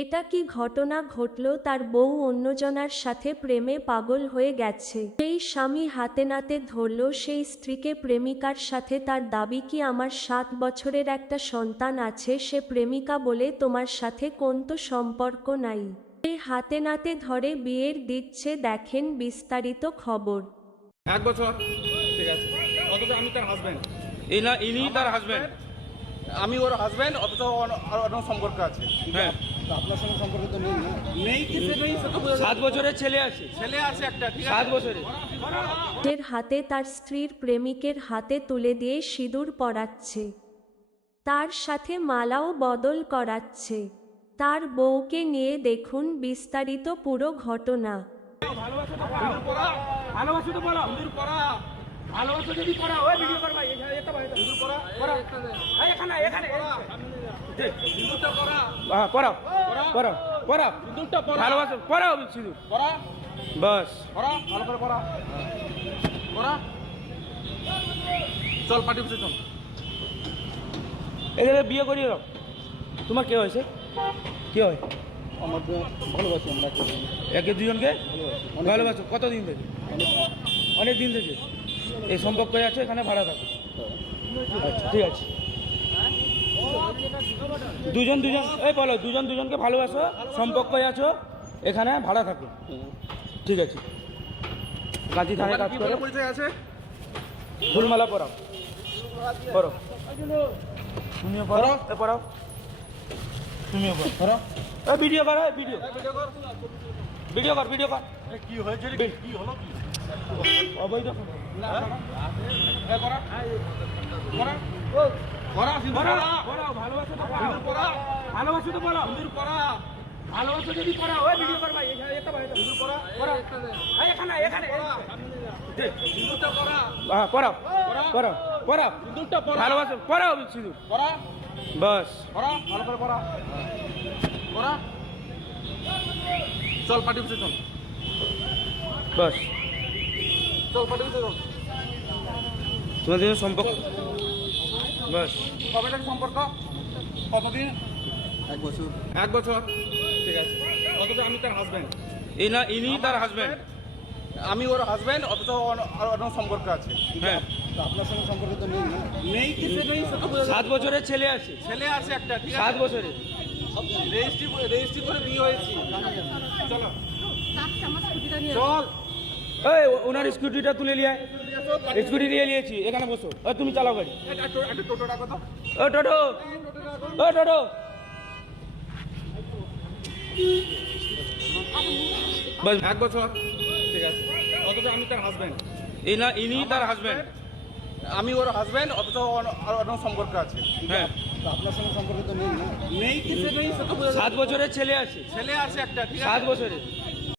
এটা কি ঘটনা ঘটল? তার বউ অন্যজনার সাথে প্রেমে পাগল হয়ে গেছে। সেই স্বামী হাতে নাতে ধরল সেই স্ত্রীকে। প্রেমিকার সাথে তার দাবি কি আমার 7 বছরের একটা সন্তান আছে, সে প্রেমিকা বলে তোমার সাথে কোনো সম্পর্ক নাই। সে হাতে নাতে ধরে বিয়ের দিচ্ছে। দেখেন বিস্তারিত খবর। 1 বছর ঠিক আছে, অথচ আমি তার হাজবেন্ড। ইনি তার হাজবেন্ড, আমি ওর হাজবেন্ড, অথচ অন্য সম্পর্ক আছে। হ্যাঁ, আপনার সঙ্গে সম্পর্ক তো নেই না? নেই কিছু নেই, 7 বছরের ছেলে আছে একটা, ঠিক আছে 7 বছরের। নিজের হাতে তার স্ত্রীর প্রেমিকের হাতে তুলে দিয়ে সিঁদুর পরাচ্ছে, তার সাথে মালাও বদল করাচ্ছে। তার বউকে নিয়ে দেখুন বিস্তারিত পুরো ঘটনা। ভালোবাসো তো বলো, হুজুর পড়া ভালোবাসো যদি পড়া, ওই ভিডিও করবা, এটা হুজুর পড়া পড়া, এখানে হিন্দুটা পড়া, হ্যাঁ পড়াও পড়াও পড়াও, হিন্দুটা পড়া, ভালোবাসো পড়াও, শুধু পড়া, বাস পড়া, ভালো করে পড়া পড়া। চল পার্টি বসে চল, এদের বিয়ে করিয়ে দাও। তোমার কে হয়েছে? কি হয়? আমার ভালোবাসি, আমরা একে দুজনকে ভালোবাসো। কতদিন থেকে? অনেক দিন থেকে এই সম্পর্ক আছে, এখানে ভাড়া থাকো। আচ্ছা ঠিক আছে, দুজন এই বলো, দুজনকে ভালোবাসো, সম্পর্ক আছো, এখানে ভাড়া থাকো। ঠিক আছে, গান্ধী থানায় কাজ করো। ফুলমালা পড়াও, পড়ো, তুমিও পড়ো, পড়াও, তুমিও পড়ো। ভিডিও কর, ভিডিও কর। কি হয়েছে? কি হলো? অবৈধ ভালোবাসো তো বলো, হুজুর পড়া ভালোবাসো যদি পড়া, ওই ভিডিও করবা, হুজুর পড়া এখানে হিন্দুটা পড়া, হ্যাঁ পড়াও ভালোবাসো, পড়াও শুধু পড়া, বাস পড়া, ভালো করে পড়া পড়া। চল পার্টি বসে চল, বাস চল পার্টি বসে চল। তোমাদের সম্পর্ক বাস কবে থেকে সম্পর্ক? কতদিন? 1 বছর। 1 বছর ঠিক আছে, অথচ আমি তার হাজবেন্ড। ইনি তার হাজবেন্ড, আমি ওর হাজবেন্ড, অথচ অন্য সম্পর্ক আছে। হ্যাঁ, আপনার সঙ্গে সম্পর্ক তো নেই না? নেই কিছু নেই, 7 বছরের ছেলে আছে একটা, ঠিক আছে 7 বছরের, রেজিস্ট্রি করে বিয়ে হয়েছি। চলো চল, এই ওনার স্কুটিটা তুলে নিয়ে, স্কুটি নিয়ে নিয়েছি, এখানে বসো। তুমি চালাও গাড়ি। টোটো ডাকো তো, ও টোটো, বাস 1 বছর ঠিক আছে, অথচ আমি তার হাজবেন্ড। ইনি তার হাজবেন্ড, আমি ওর হাজবেন্ড, অথচ অন্য সম্পর্ক আছে। হ্যাঁ, আপনার সঙ্গে সম্পর্ক তো নেই না? নেই কিছু নেই, 7 বছরের ছেলে আছে একটা, ঠিক আছে 7 বছরের।